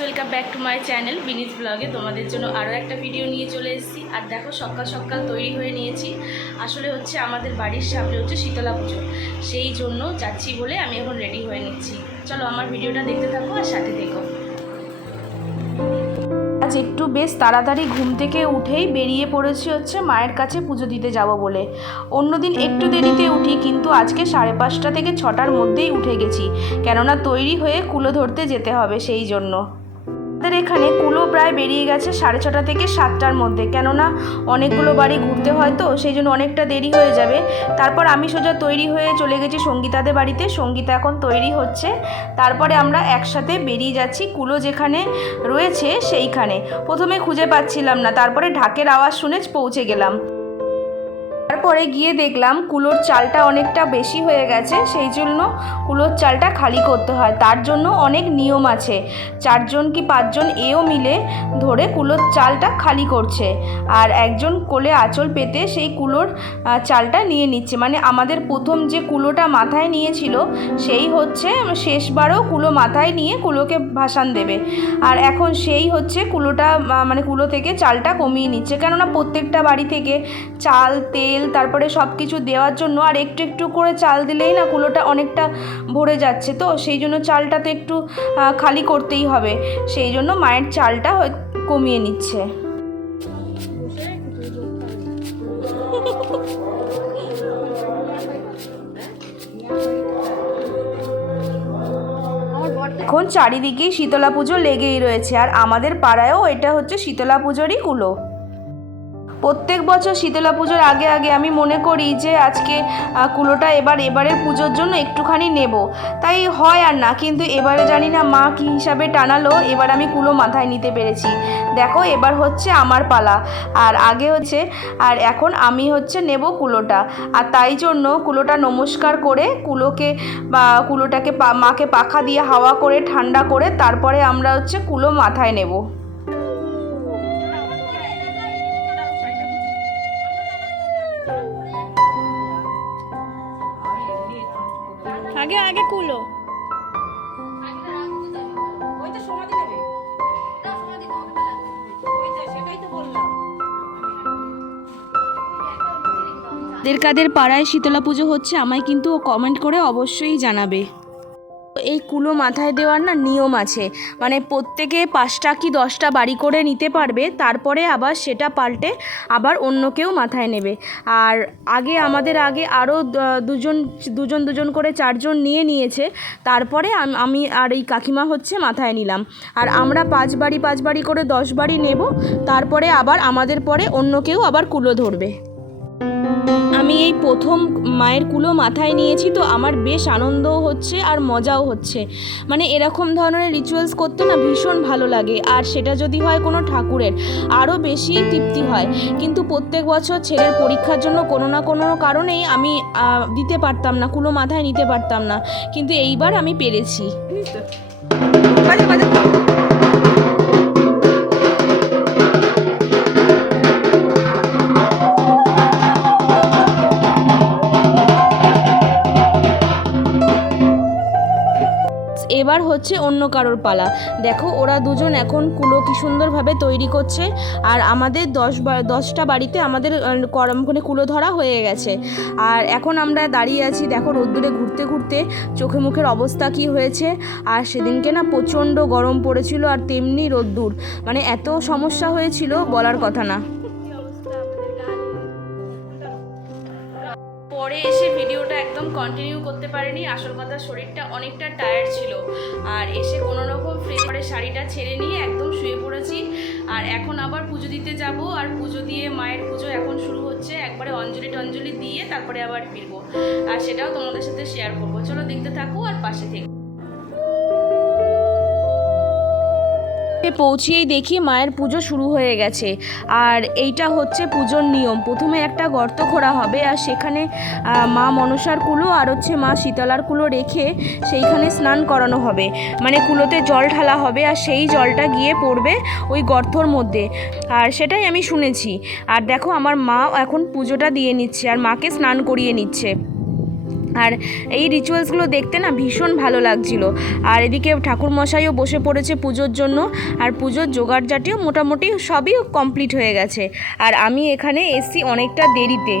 Welcome back to my channel বিনিজ ব্লগে। তোমাদের জন্য আরও একটা ভিডিও নিয়ে চলে এসেছি। আর দেখো, সকাল সকাল তৈরি হয়ে নিয়েছি। আসলে হচ্ছে আমাদের বাড়ির সামনে হচ্ছে শীতলা পুজো। সেই জন্য যাচ্ছি বলে আমি এখন রেডি হয়ে নিচ্ছি। চলো, আমার ভিডিওটা দেখতে থাকো আর সাথে দেখো আজ একটু বেশ তাড়াতাড়ি ঘুম থেকে উঠেই বেরিয়ে পড়েছি হচ্ছে মায়ের কাছে পুজো দিতে যাব বলে। অন্যদিন একটু দেরিতে উঠি, কিন্তু আজকে সাড়ে পাঁচটা থেকে ছটার মধ্যেই উঠে গেছি। কেননা তৈরি হয়ে কুলো ধরতে যেতে হবে সেই জন্য। আমাদের এখানে কুলো প্রায় বেরিয়ে গেছে সাড়ে ছটা থেকে সাতটার মধ্যে। কেননা অনেকগুলো বাড়ি ঘুরতে হয় তো, সেই জন্য অনেকটা দেরি হয়ে যাবে। তারপর আমি সোজা তৈরি হয়ে চলে গেছি সঙ্গীতাদের বাড়িতে। সঙ্গীতা এখন তৈরি হচ্ছে। তারপরে আমরা একসাথে বেরিয়ে যাচ্ছি কুলো যেখানে রয়েছে সেইখানে। প্রথমে খুঁজে পাচ্ছিলাম না। তারপরে ঢাকের আওয়াজ শুনে পৌঁছে গেলাম। তারপরে গিয়ে দেখলাম কুলোর চালটা অনেকটা বেশি হয়ে গেছে, সেই জন্য কুলোর চালটা খালি করতে হয়। তার জন্য অনেক নিয়ম আছে। চারজন কি পাঁচজন এও মিলে ধরে কুলোর চালটা খালি করছে। আর একজন কোলে আঁচল পেতে সেই কুলোর চালটা নিয়ে নিচ্ছে। মানে আমাদের প্রথম যে কুলোটা মাথায় নিয়েছিল, সেই হচ্ছে শেষবারও কুলো মাথায় নিয়ে কুলোকে ভাসান দেবে। আর এখন সেই হচ্ছে কুলোটা মানে কুলো থেকে চালটা কমিয়ে নিচ্ছে। কেননা প্রত্যেকটা বাড়ি থেকে চাল, তেল তারপরে সব কিছু দেওয়ার জন্য আর একটু একটু করে চাল দিলেই না কুলোটা অনেকটা ভরে যাচ্ছে। তো সেই জন্য চালটা তো একটু খালি করতেই হবে। সেই জন্য মায়ের চালটা কমিয়ে নিচ্ছে। এখন চারিদিকেই শীতলা পুজো লেগেই রয়েছে। আর আমাদের পাড়ায়ও এটা হচ্ছে শীতলা পুজোরই কুলো। প্রত্যেক বছর শীতলা পুজোর আগে আগে আমি মনে করি যে আজকে কুলোটা এবার, এবারের পুজোর জন্য একটুখানি নেব। তাই হয় আর না, কিন্তু এবারে জানি না মা কী হিসাবে টানালো, এবার আমি কুলো মাথায় নিতে পেরেছি। দেখো, এবার হচ্ছে আমার পালা। আর আগে হচ্ছে, আর এখন আমি হচ্ছে নেব কুলোটা। আর তাই জন্য কুলোটা নমস্কার করে কুলোকে, বা কুলোটাকে মাকে পাখা দিয়ে হাওয়া করে, ঠান্ডা করে, তারপরে আমরা হচ্ছে কুলো মাথায় নেব। কাদের কাদের পাড়ায় শীতলা পুজো হচ্ছে, আমায় কিন্তু কমেন্ট করে অবশ্যই জানাবে। এই কুলো মাথায় দেওয়ার না নিয়ম আছে। মানে প্রত্যেকে পাঁচটা কি দশটা বাড়ি করে নিতে পারবে, তারপরে আবার সেটা পাল্টে আবার অন্য কেউ মাথায় নেবে। আর আগে আমাদের আগে আরও দুজন দুজন দুজন করে চারজন নিয়ে নিয়েছে, তারপরে আমি আর এই কাকিমা হচ্ছে মাথায় নিলাম। আর আমরা পাঁচ বাড়ি পাঁচ বাড়ি করে দশ বাড়ি নেব, তারপরে আবার আমাদের পরে অন্য কেউ আবার কুলো ধরবে। আমি এই প্রথম মায়ের কুলো মাথায় নিয়েছি, তো আমার বেশ আনন্দও হচ্ছে আর মজাও হচ্ছে। মানে এরকম ধরনের রিচুয়ালস করতে না ভীষণ ভালো লাগে, আর সেটা যদি হয় কোনো ঠাকুরের, আরও বেশি তৃপ্তি হয়। কিন্তু প্রত্যেক বছর ছেলের পরীক্ষার জন্য কোনো না কোনো কারণেই আমি দিতে পারতাম না, কুলো মাথায় নিতে পারতাম না। কিন্তু এইবার আমি পেরেছি। এবার হচ্ছে অন্য কারোর পালা। দেখো ওরা দুজন এখন কুলো কি সুন্দরভাবে তৈরি করছে। আর আমাদের দশ দশটা বাড়িতে আমাদের আহ, করম মানে কুলো ধরা হয়ে গেছে। আর এখন আমরা দাঁড়িয়ে আছি দেখো রোদ্দুরে ঘুরতে ঘুরতে চোখে মুখের অবস্থা কি হয়েছে। আর সেদিনকে না প্রচণ্ড গরম পড়েছিল আর তেমনি রোদ্দুর। মানে এত সমস্যা হয়েছিল বলার কথা না। পরে এসে একদম কন্টিনিউ করতে পারিনি। আসল কথা শরীরটা অনেকটা টায়ার্ড ছিল। আর এসে কোনো রকম ফ্রেশ শাড়িটা ছেড়ে নিয়ে একদম শুয়ে পড়েছি। আর এখন আবার পুজো দিতে যাব। আর পুজো দিয়ে মায়ের পুজো এখন শুরু হচ্ছে। একবারে অঞ্জলি টঞ্জলি দিয়ে তারপরে আবার ফিরবো। আর সেটাও তোমাদের সাথে শেয়ার করব। চলো দেখতে থাকো আর পাশে থেকে। পৌঁছিয়েই দেখি মায়ের পুজো শুরু হয়ে গেছে। আর এইটা হচ্ছে পুজোর নিয়ম। প্রথমে একটা গর্ত খোঁড়া হবে আর সেখানে মা মনসার কুলো আর হচ্ছে মা শীতলার কুলো রেখে সেইখানে স্নান করানো হবে। মানে কুলোতে জল ঢালা হবে আর সেই জলটা গিয়ে পড়বে ওই গর্তর মধ্যে। আর সেটাই আমি শুনেছি। আর দেখো আমার মা এখন পুজোটা দিয়ে নিচ্ছে আর মাকে স্নান করিয়ে নিচ্ছে। আর এই রিচুয়ালসগুলো দেখতে না ভীষণ ভালো লাগছিল। আর এদিকে ঠাকুর মশাইও বসে পড়েছে পুজোর জন্য, আর পুজোর জোগাড় জাটিও মোটামুটি সবই কমপ্লিট হয়ে গেছে। আর আমি এখানে এসছি অনেকটা দেরিতে।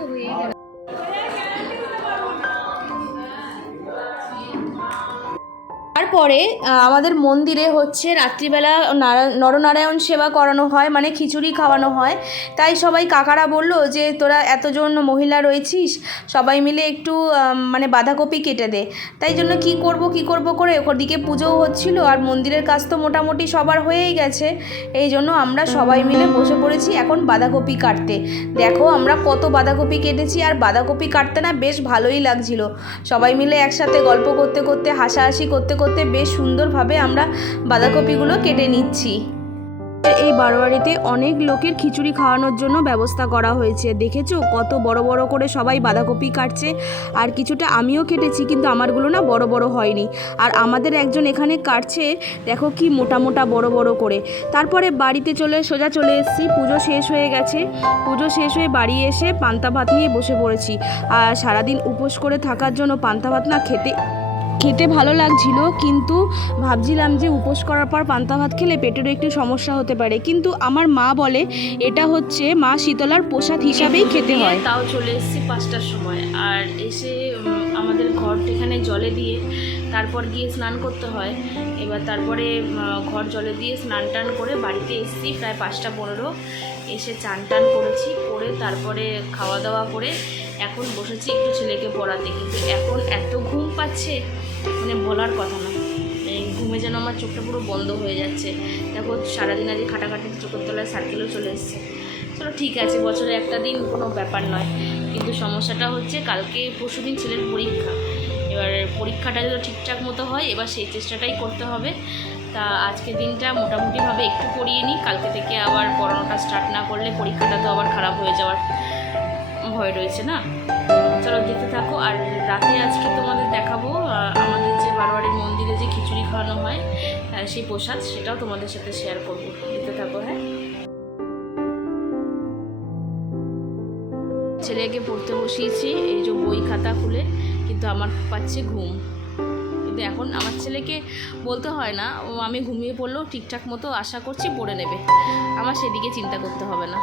believe. তারপরে আমাদের মন্দিরে হচ্ছে রাত্রিবেলা নারা- নরনারায়ণ সেবা করানো হয় মানে খিচুড়ি খাওয়ানো হয়। তাই সবাই কাকারা বলল যে, তোরা এতজন মহিলা রয়েছিস, সবাই মিলে একটু মানে বাঁধাকপি কেটে দে। তাই জন্য কি করব কি করব করে ওদিকে পুজোও হচ্ছিল, আর মন্দিরের কাজ তো মোটামুটি সবার হয়েই গেছে। এই জন্য আমরা সবাই মিলে বসে পড়েছি এখন বাঁধাকপি কাটতে। দেখো আমরা কত বাঁধাকপি কেটেছি, আর বাঁধাকপি কাটতে না বেশ ভালোই লাগছিল। সবাই মিলে একসাথে গল্প করতে করতে, হাসাহাসি করতে করতে বেশ সুন্দরভাবে আমরা বাঁধাকপিগুলো কেটে নিচ্ছি। এই বারোয়ারিতে অনেক লোকের খিচুড়ি খাওয়ানোর জন্য ব্যবস্থা করা হয়েছে। দেখেছ? কত বড় বড় করে সবাই বাঁধাকপি কাটছে। আর কিছুটা আমিও কেটেছি, কিন্তু আমারগুলো না বড় বড় হয়নি। আর আমাদের একজন এখানে কাটছে, দেখো কি মোটা মোটা বড় বড় করে। তারপরে বাড়িতে চলে, সোজা চলে এসেছি। পুজো শেষ হয়ে গেছে। পুজো শেষ হয়ে বাড়ি এসে পান্তা ভাত নিয়ে বসে পড়েছি। আর সারাদিন উপোস করে থাকার জন্য পান্তা ভাত না খেতে খেতে ভালো লাগছিল কিন্তু ভাবছিলাম যে উপোস করার পর পান্তা ভাত খেলে পেটেরও একটু সমস্যা হতে পারে। কিন্তু আমার মা বলে এটা হচ্ছে মা শীতলার প্রসাদ হিসাবেই খেতে হয়। তাও চলে এসেছি পাঁচটার সময়। আর এসে আমাদের ঘর এখানে জলে দিয়ে তারপর গিয়ে স্নান করতে হয়। এবার তারপরে ঘর জলে দিয়ে স্নান টান করে বাড়িতে এসেছি প্রায় পাঁচটা পনেরো। এসে চান টান করেছি করে তারপরে খাওয়া দাওয়া করে এখন বসেছি একটু ছেলেকে পড়াতে, কিন্তু এখন এত ঘুম পাচ্ছে মানে বলার কথা না। ঘুমে যেন আমার চোখটা পুরো বন্ধ হয়ে যাচ্ছে। দেখো, সারাদিন আজকে খাটাখাটি চোখের তলায় সার্কেলও চলে এসছে। চলো ঠিক আছে, বছরে একটা দিন কোনো ব্যাপার নয়। কিন্তু সমস্যাটা হচ্ছে কালকে পরশু দিন ছেলের পরীক্ষা। এবার পরীক্ষাটা যদি ঠিকঠাক মতো হয়, এবার সেই চেষ্টাটাই করতে হবে। তা আজকে দিনটা মোটামুটিভাবে একটু পড়িয়ে নিই। কালকে থেকে আবার পড়ানোটা স্টার্ট না করলে পরীক্ষাটা তো আবার খারাপ হয়ে যাওয়ার। ভয় রয়েছে না? চলো দেখতে থাকো, আর রাতে আজকে তোমাদের দেখাবো আমাদের যে বারোয়ারির মন্দিরে যে খিচুড়ি খাওয়ানো হয় সেই প্রসাদ, সেটাও তোমাদের সাথে শেয়ার করব। দেখতে থাকো হ্যাঁ? ছেলেকে পড়তে বসিয়েছি, এই যে বই খাতা খুলে, কিন্তু আমার পাচ্ছে ঘুম। কিন্তু এখন আমার ছেলেকে বলতে হয় না, ও আমি ঘুমিয়ে পড়লেও ঠিকঠাক মতো আশা করছি পড়ে নেবে। আমার সেদিকে চিন্তা করতে হবে না।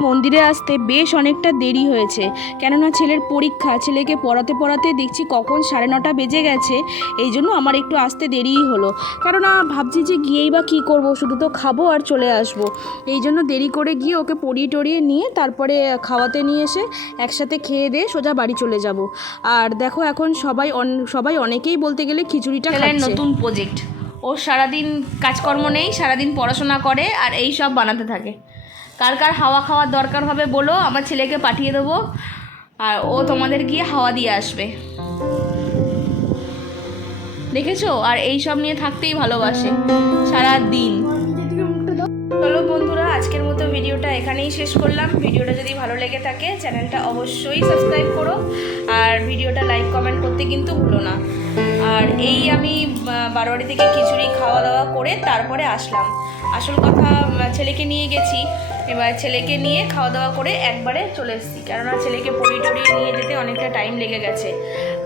মন্দিরে আসতে বেশ অনেকটা দেরি হয়েছে। কেননা ছেলের পরীক্ষা ছেলেকে পড়াতে পড়াতে দেখছি কখন সাড়ে নটা বেজে গেছে এই জন্য আমার একটু আসতে দেরিই হলো। কেননা ভাবছি যে গিয়েই বা কী করব শুধু তো খাব আর চলে আসব। এই জন্য দেরি করে গিয়ে ওকে পড়িয়ে টড়িয়ে নিয়ে তারপরে খাওয়াতে নিয়ে এসে একসাথে খেয়ে দিয়ে সোজা বাড়ি চলে যাব। আর দেখো এখন সবাই অন- সবাই অনেকেই বলতে গেলে খিচুড়িটা নতুন প্রজেক্ট ও সারাদিন কাজকর্ম নেই সারাদিন পড়াশোনা করে আর এই সব বানাতে থাকে। কার কার হাওয়া খাওয়ার দরকার হবে বলো, আমার ছেলেকে পাঠিয়ে দেবো। আর ও তোমাদের গিয়ে হাওয়া দিয়ে আসবে। দেখেছ? আর এই সব নিয়ে থাকতেই ভালোবাসে সারা দিন চলো বন্ধুরা, আজকের মতো ভিডিওটা এখানেই শেষ করলাম। ভিডিওটা যদি ভালো লেগে থাকে, চ্যানেলটা অবশ্যই সাবস্ক্রাইব করো। আর ভিডিওটা লাইক, কমেন্ট করতে কিন্তু ভুলো না। আর এই আমি বারোয়ারি থেকে খিচুড়ি খাওয়া দাওয়া করে তারপরে আসলাম। আসল কথা ছেলেকে নিয়ে গেছি। এবার ছেলেকে নিয়ে খাওয়া দাওয়া করে একবারে চলে এসেছি। কেননা ছেলেকে পড়িয়ে টড়িয়ে নিয়ে যেতে অনেকটা টাইম লেগে গেছে।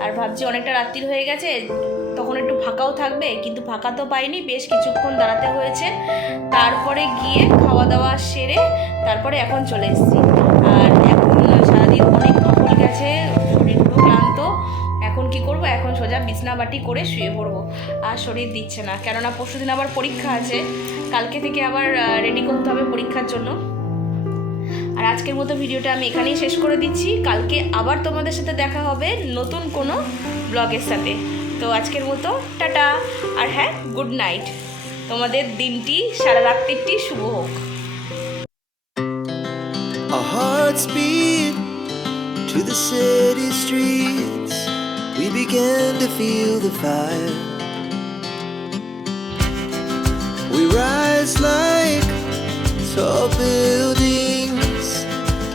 আর ভাবছি অনেকটা রাত্রির হয়ে গেছে, তখন একটু ফাঁকাও থাকবে, কিন্তু ফাঁকা তো পাইনি, বেশ কিছুক্ষণ দাঁড়াতে হয়েছে। তারপরে গিয়ে খাওয়া দাওয়া সেরে তারপরে এখন চলে এসেছি। আর এখন সারাদিন অনেক ধকল গেছে, শরীর পুরো ক্লান্ত। এখন কি করব? এখন সোজা বিছনা বাটি করে শুয়ে পড়ব। আর শরীর দিচ্ছে না। কেননা পরশুদিন আবার পরীক্ষা আছে। কালকে থেকে আবার রেডি করতে হবে পরীক্ষার জন্য। আর আজকের মতো ভিডিওটা আমি এখানেই শেষ করে দিচ্ছি। কালকে আবার তোমাদের সাথে দেখা হবে নতুন কোনো ব্লগের সাথে। তো আজকের মতো, টাটা। আর হ্যাঁ গুড নাইট তোমাদের দিনটি, সারা রাত্রিটি শুভ হোক। To the city streets. We began to feel the fire. We rise like